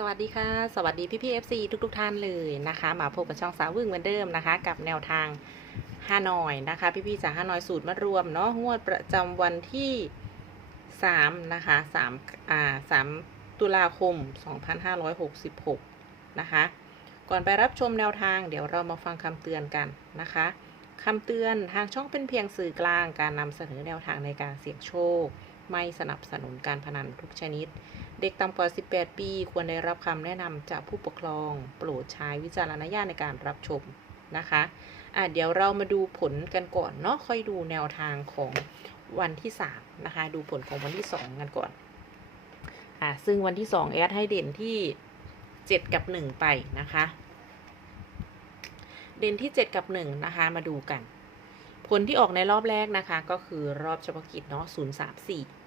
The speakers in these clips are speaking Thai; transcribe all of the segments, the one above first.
สวัสดีค่ะ สวัสดีพี่พี่เอฟซีทุกทุกๆท่านเลยนะคะ มาพบกับช่องสาววึ่งเหมือนเดิมนะคะ กับแนวทางฮานอยนะคะ พี่พี่จากฮานอยสูตรมารวมเนาะงวดประจำวันที่3นะคะ3อ่า3ตุลาคม2566นะคะ ก่อนไปรับชมแนวทางเดี๋ยวเรามาฟังคำเตือนกันนะคะคำเตือนทางช่องเป็นเพียงสื่อกลางการนำเสนอแนวทางในการเสี่ยงโชค ไม่สนับสนุนการพนันทุกชนิด เด็กต่ำกว่า 18 ปี ควรได้รับคำแนะนำจากผู้ปกครอง โปรดใช้วิจารณญาณในการรับชมนะคะอะเดี๋ยวเรามาดูผลกันก่อนเนาะค่อยดูแนวทางของวันที่3นะคะ ดูผลของวันที่ 2 กันก่อนอะซึ่งวันที่ 2 แอดให้เด่นที่ 7 กับ 1 ไปนะคะ เด่นที่ 7 กับ 1 นะคะ มาดูกัน ผลที่ออกในรอบแรกนะคะ ก็คือรอบเฉพาะกิจเนาะ034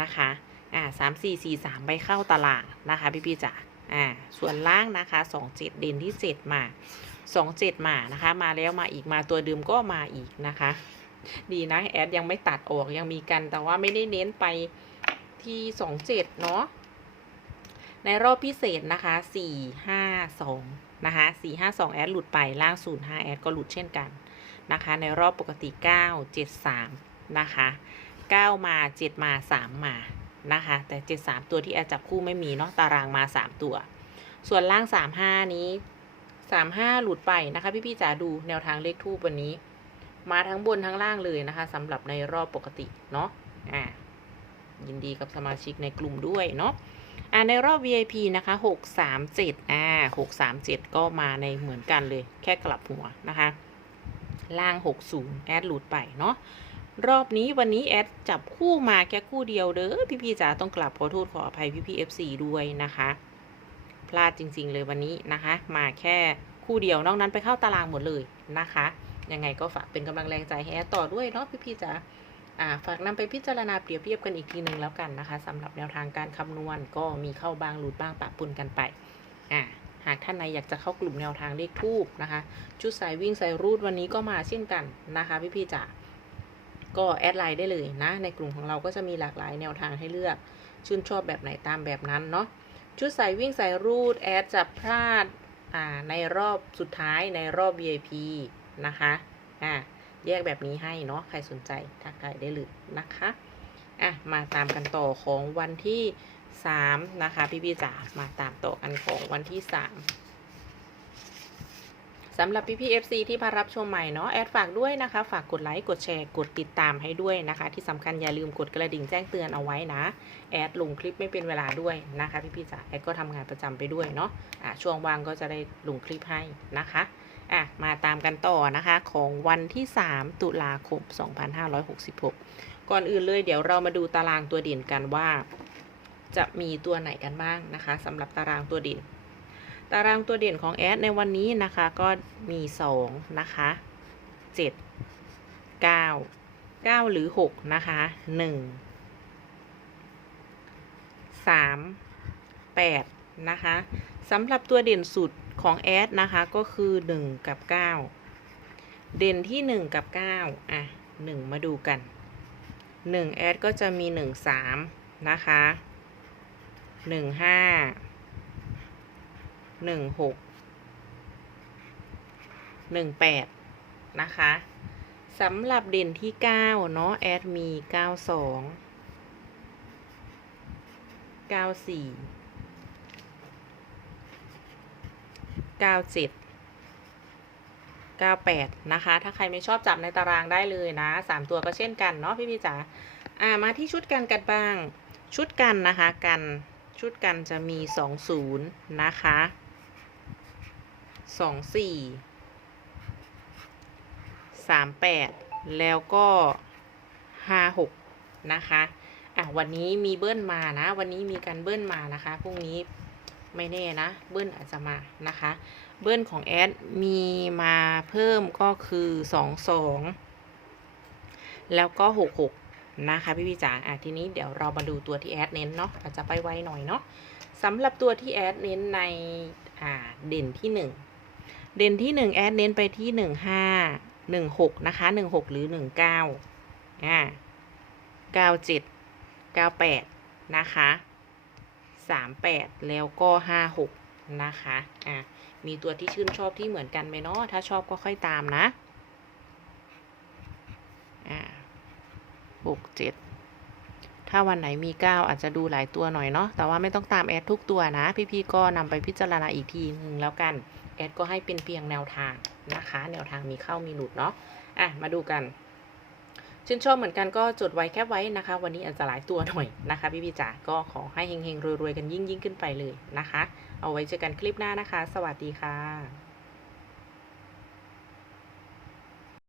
นะคะอ่าสามสี่สี่สามใบเข้าตารางนะคะพี่พี่ๆจ๋าอ่าส่วนล่างนะคะสองเจ็ดเด่นที่เจ็ดมาสองเจ็ดมานะคะมาแล้วมาอีกมาตัวเดิมก็มาอีกนะคะ ดีนะแอดยังไม่ตัดออกยังมีกันแต่ว่าไม่ได้เน้นไปที่สองเจ็ดเนาะในรอบพิเศษนะคะสี่ห้าสองนะคะสี่ห้าสองแอดหลุดไปล่างศูนย์ห้าแอดก็หลุดเช่นกันนะคะ ในรอบปกติเก้าเจ็ดสามนะคะ เก้ามาเจ็ดมาสามมานะคะ แต่ 73 ตัวที่แอจับคู่ไม่มีเนาะตารางมา 3 ตัว ส่วนล่าง 35 นี้ 35 หลุดไปนะคะ พี่ๆจ๋าดูแนวทางเลขทูปวันนี้ มาทั้งบนทั้งล่างเลยนะคะสำหรับในรอบปกติเนาะอ่ายินดีกับสมาชิกในกลุ่มด้วยเนาะอ่าในรอบ VIP นะคะ 637อ่า637 ก็มาในเหมือนกันเลย แค่กลับหัวนะคะ ล่าง 60 แอดหลุดไปเนาะ รอบนี้วันนี้แอดจับคู่มาแค่คู่เดียวเด้อพี่พี่ๆจ๋าต้องกลับขอโทษขออภัยพี่พี่เอฟซีด้วยนะคะ พลาดจริง ๆ เลยวันนี้นะคะ มาแค่คู่เดียวนอกนั้นไปเข้าตารางหมดเลยนะคะยังไงก็ฝากเป็นกำลังแรงใจให้แอดต่อด้วยเนาะพี่พี่ๆจ๋าอ่าฝากนำไปพิจารณาเปรียบเทียบกันอีกทีหนึ่งแล้วกันนะคะสำหรับแนวทางการคำนวณก็มีเข้าบางหลุดบ้างปะปนกันไปอ่าหากท่านใดอยากจะเข้ากลุ่มแนวทางเลขทูบนะคะ ชุดสายวิ่งสายรูดวันนี้ก็มาเช่นกันนะคะพี่พี่ๆจ๋า ก็แอดไลน์ได้เลยนะ ในกลุ่มของเราก็จะมีหลากหลายแนวทางให้เลือก ชื่นชอบแบบไหนตามแบบนั้นเนาะ ชุดใส่วิ่งใส่รูดแอดจะพลาดอ่าในรอบสุดท้ายในรอบ VIP นะคะอ่าแยกแบบนี้ให้เนาะ ใครสนใจทักทายได้เลยนะคะ อะ มาตามกันต่อของวันที่ 3 นะคะ พี่พี่จ๋า มาตามต่อกันของวันที่ 3 สำหรับพี่พี่ FC ที่มารับชมใหม่เนาะแอดฝากด้วยนะคะ ฝากกดไลค์กดแชร์กดติดตามให้ด้วยนะคะ ที่สำคัญอย่าลืมกดกระดิ่งแจ้งเตือนเอาไว้นะ แอดลงคลิปไม่เป็นเวลาด้วยนะคะ พี่พี่จ๋าแอดก็ทำงานประจำไปด้วยเนาะอะช่วงว่างก็จะได้ลงคลิปให้นะคะอะมาตามกันต่อนะคะของวันที่ 3 ตุลาคม 2566 ก่อนอื่นเลยเดี๋ยวเรามาดูตารางตัวเด่นกันว่า จะมีตัวไหนกันบ้างนะคะสำหรับตารางตัวเด่น ตารางตัวเด่นของแอดในวันนี้นะคะก็มีสองนะคะเจ็ดเก้าเก้าหรือหกนะคะหนึ่งสามแปดนะคะสำหรับตัวเด่นสุดของแอดนะคะก็คือหนึ่งกับเก้าเด่นที่หนึ่งกับเก้าอะหนึ่งมาดูกันหนึ่งแอดก็จะมีหนึ่งสามนะคะหนึ่ง หนึ่งหกหนึ่งแปดนะคะสำหรับเด่นที่เก้าเนาะแอดมีเก้าสองเก้าสี่เก้าเจ็ดเก้าแปดนะคะ ถ้าใครไม่ชอบจับในตารางได้เลยนะสามตัวก็เช่นกันเนาะพี่พี่จ๋าอ่ามาที่ชุดกันกันบ้าง ชุดกันนะคะกันชุดกันจะมีสองศูนย์นะคะ สองสี่สามแปดแล้วก็ห้าหกนะคะอะวันนี้มีเบิ้ลมานะ วันนี้มีการเบิ้ลมานะคะพรุ่งนี้ไม่แน่นะ เบิ้ลอาจจะมานะคะ เบิ้ลของแอดมีมาเพิ่มก็คือสองสองแล้วก็หกหกนะคะพี่พี่จ๋าอะทีนี้เดี๋ยวเรามาดูตัวที่แอดเน้นเนาะอาจจะไปไวหน่อยเนาะสำหรับตัวที่แอดเน้นในอ่าเด่นที่หนึ่ง เด่นที่หนึ่งแอดเน้นไปที่หนึ่งห้าหนึ่งหกนะคะหนึ่งหกหรือหนึ่งเก้าอ่าเก้าเจ็ดเก้าแปดนะคะสามแปดแล้วก็ห้าหกนะคะอะมีตัวที่ชื่นชอบที่เหมือนกันไหมเนาะถ้าชอบก็ค่อยตามนะอ่าหกเจ็ดถ้าวันไหนมีเก้าอาจจะดูหลายตัวหน่อยเนาะ แต่ว่าไม่ต้องตามแอดทุกตัวนะ พี่ๆก็นำไปพิจารณาอีกทีหนึ่งแล้วกัน แอดก็ให้เป็นเพียงแนวทางนะคะ แนวทางมีเข้ามีหลุดเนาะอะมาดูกันชื่นชอบเหมือนกันก็จดไว้แคปไว้นะคะ วันนี้อาจจะหลายตัวหน่อยนะคะพี่พี่จ๋าก็ขอให้เฮงๆรวยๆกันยิ่งยิ่งๆขึ้นไปเลยนะคะ เอาไว้เจอกันคลิปหน้านะคะ สวัสดีค่ะ